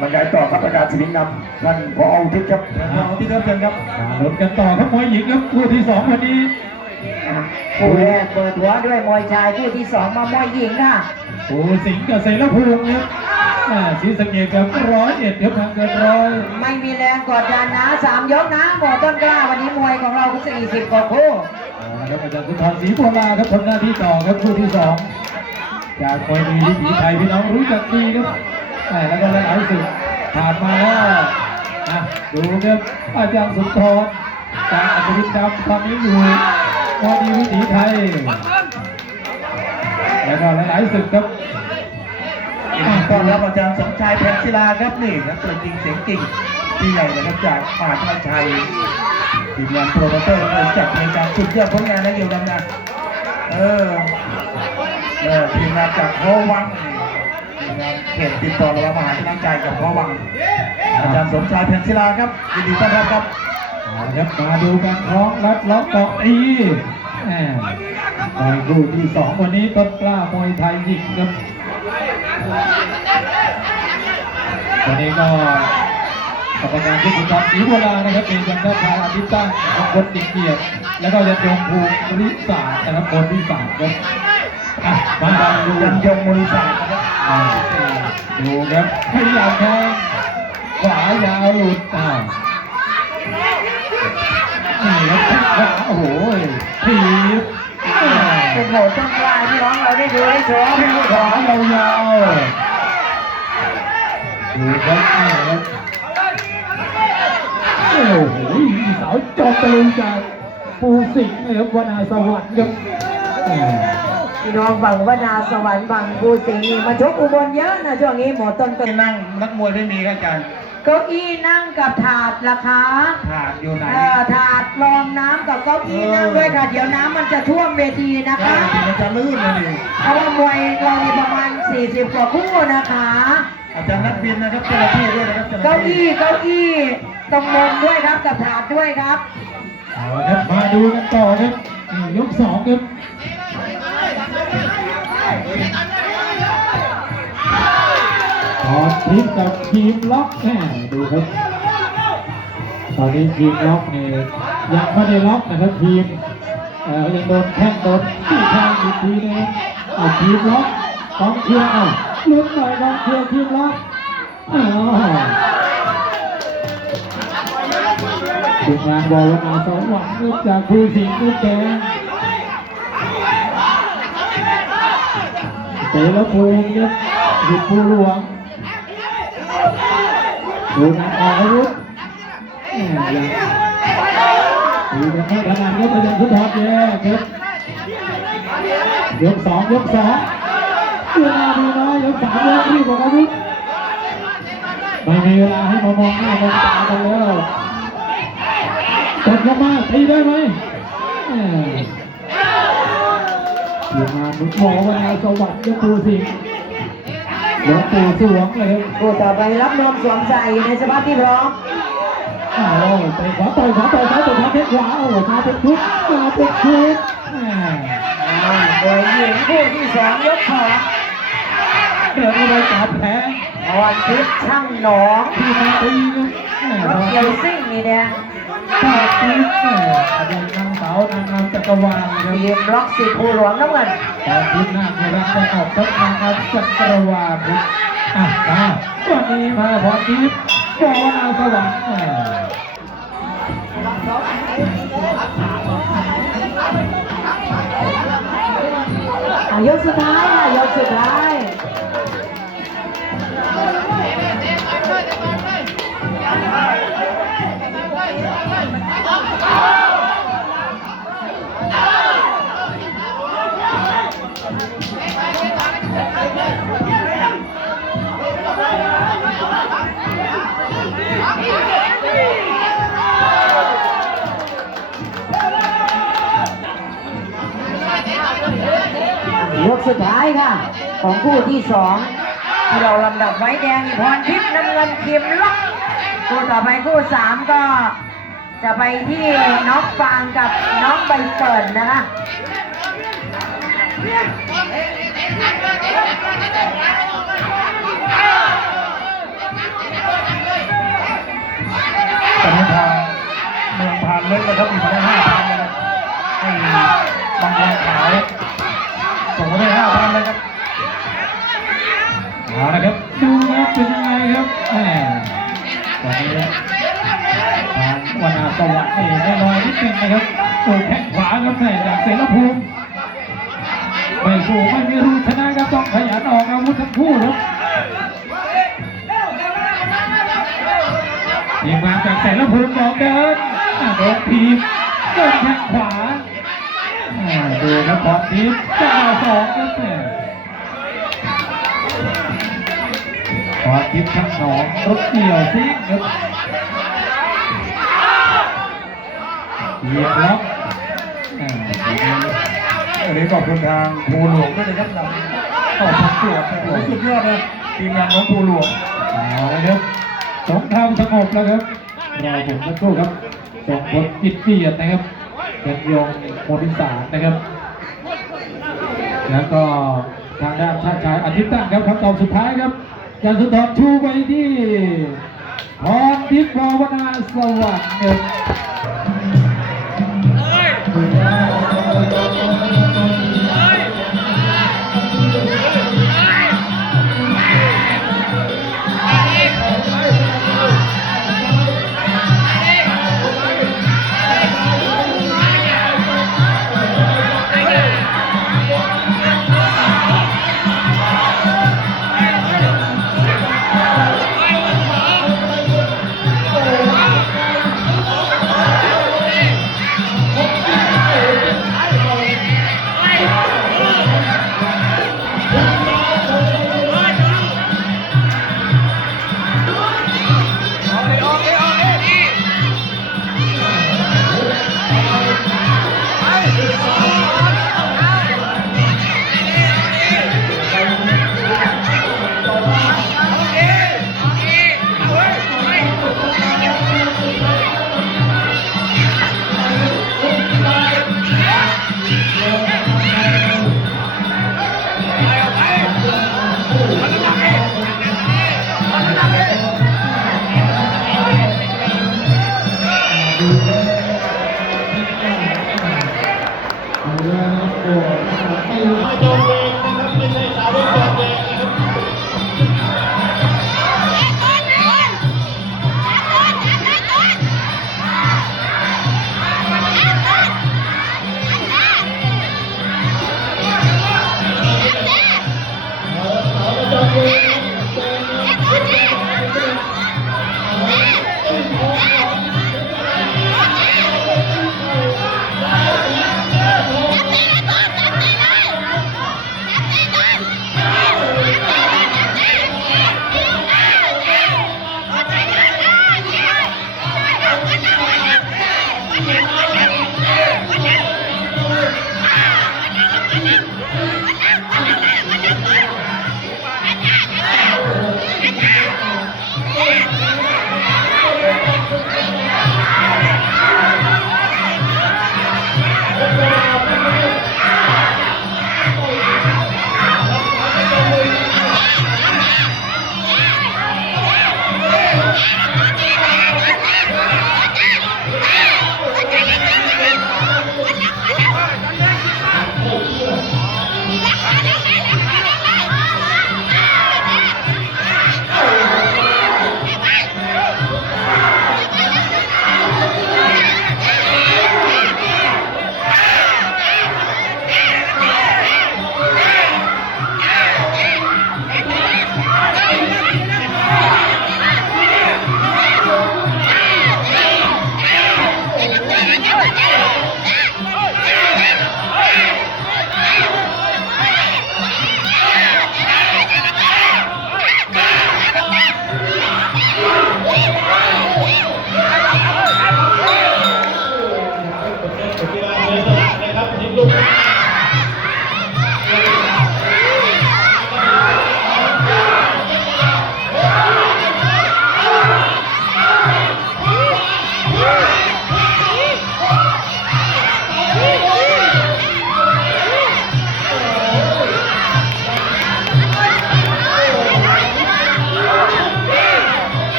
บรรยายต่อครับประกาศสิงห์นำท่านพออุทิศครับพออุทิศครับเชิญครับมาลุ้นกันต่อครับมวยหญิงครับคู่ที่สองวันนี้คู่แรกเปิดหัวด้วยมวยชายคู่ที่สองมามวยหญิงค่ะปูสิงห์กับเสรภูมิครับอ่าศรีสะเกดกับร้อยเอ็ดครับทางเกินร้อยไม่มีแรงกดดันนะสามยกนะหมอต้นกล้าวันนี้มวยของเราก็สี่สิบกว่าคู่เอาละครับอาจารย์สุนทรศรีโพลาครับทำหน้าที่ต่อครับคู่ที่สองจากมวยดีวิถีไทยพี่น้องรู้จักดีครับอ่า แล้วก็หลายๆสิ่งผ่านมาแล้วอะดูครับอาจารย์สุนทรจากอัศวินดำตอนนี้อยู่มวยดีวิถีไทยแล้วก็หลายๆศึกครับต้อนรับอาจารย์สมชายแพนศิลาครับนี่ครับตัวจริงเสียงจริงที่ใหญ่นะครับจากมหาทยาชัยทีมงานโปรโมเตอร์เริ่มจัดรายการสุดยอดผลงานนะเกี่ยวกันนะเออเออทีมงานจากโฮวัง เขตติดต่อระหว่างมหาวิทยาลัยชัยกับโฮวัง อาจารย์สมชายแพนศิลาครับยินดีต้อนรับครับเอาละครับมาดูกันคล้องรัดล็อกเกาะอีแหมมวยคู่ที่สองวันนี้ต้นกล้ามวยไทยหญิงครับวันนี้ก็กรรมการที่สุดศรีโบราณนะครับเป็นยันทชายอาทิตย์ตั้งมงคลติเกียรติแล้วก็ยันยงภูมิริศาสตร์นะครับคนที่สามครับอะมาดูยันยงมริศาสตร์นะครับ อ่าดูครับพยายามแทงขวายาวหลุดอ้าวนี่ครับขวาโอ้โหถีบอ่าเป็นโหมต้นกล้าพี่น้องเราได้ดูได้ชมแข้งขวายาวๆดูครับนี่ครับโอ้โหสาวจอมตะลุยจากปูสิงห์เลยครับวนาสวัสดิ์ครับ พี่น้องฝั่งวนาสวรรค์ฝั่งภูสิงห์นี่มาชกอุบลเยอะนะช่วงนี้หมอต้นก็ที่นั่งนักมวยไม่มีครับอาจารย์เก้าอี้นั่งกับถาดราคาถาดอยู่ไหน เอ่อถาดรองน้ำกับเก้าอี้นั่งด้วยค่ะ เดี๋ยวน้ำมันจะท่วมเวทีนะใช่คะ มันจะลื่นเลยดิเพราะว่ามวยเรามีประมาณ 40 กว่าคู่นะคะ อาจารย์นักบินนะครับเจ้าหน้าที่ด้วยนะครับเจ้าหน้าเก้าที่อี้เก้าอี้ตรงบนด้วยครับกับถาดด้วยครับ เอาละครับมาดูกันต่อครับนี่ยกสองครับ พอทิพย์กับทีมล็อกแหมดูครับตอนนี้ทีมล็อกเนี่ยยังไม่ได้ล็อกนะครับทีมเอ่อยังโดนแข้งโดนตีแข้งอีกทีนึงเอาทีมล็อกกองเชียร์เอาลุ้นหน่อยกองเชียร์ทีมล็อกอ้าวทีมงานบอลนาสองหวังลูกจากภูสิงห์ลูกแดงเตะแล้วภูมิครับหยุดภูหลวง ดูงานออกอาวุธแหม่ยังตีกันไม่ถนัดครับพยายามพุทธรแย่ครับยกสองยกสองเวลาดีน้อยยกสามยกรีบออกอาวุธไม่มีเวลาให้มามองหน้ามองตากันแล้วกดเข้ามาตีได้ไหมแหม่ทีมงานมุกหมอวันนาสวัสดิ์ยกปูสิง ห์หลวงปู่สวงเลยครับคู่ต่อไปรับนมสวมใส่ในสภาพที่พร้อมอ้าวเตะขวาต่อยขวาต่อยซ้ายต่อยขวาเทขวาโอ้มาเป็นชุดมาเป็นชุดแหม่อ่ามวยหญิงคู่ที่สองยกสองเดินเข้าไปจับแผลพรทิพย์ช่างหนองที่มาตีครับแหม่รถเกียวซิ่งนี่เนี่ย ตาตีแม่อาจารย์นางสาวนางงามจักรวาลนะครับทีมล็อกสิบภูหลวงน้ำเงินตอนที่หน้าพลังจะออกทัพนางงามจักรวาลครับอะมาวันนี้มาพรทิพย์บอกว่านาสวรรค์แม่ยกสุดท้ายค่ะยกสุดท้าย สุดท้ายค่ะ ของคู่ที่สองที่เราลำดับไว้แดงพรทิพย์น้ำเงินเข็มล็อกคู่ต่อไปคู่สามก็จะไปที่น้องฟางกับน้องใบเฟิร์นนะคะ ทางวนาสวัสดิ์นี่แน่นอนนิดนึงนะครับโอ้แข้งขวาครับแม่จากเสรภูมิไม่สู้ไม่มีรู้ชนะครับต้องขยันออกอาวุธทั้งคู่ครับทีมงานจากเสรภูมิบอกเดินโดนทีมเดินแข้งขวาดูครับพอทีมจะเอาสองครับแม่ความคิดทั้งสองรถเกี่ยวซิครับ เหยียบล็อกอ่าทีนี้วันนี้ขอบคุณทางภูหลวงด้วยนะครับนำเข้าประกวดนะโอ้โหสุดยอดนะทีมงานของภูหลวงเอาละครับสงครามสงบแล้วครับรอผมสักครู่ครับส่งผลจิตเกียรตินะครับเป็นยงโมดิสารนะครับ แล้วก็ทางด้านชาติชายอาทิตย์ตั้งครับคำตอบสุดท้ายครับจันทร์สุนทรชูไปที่พรทิพย์ภาวนาสวัสดิ์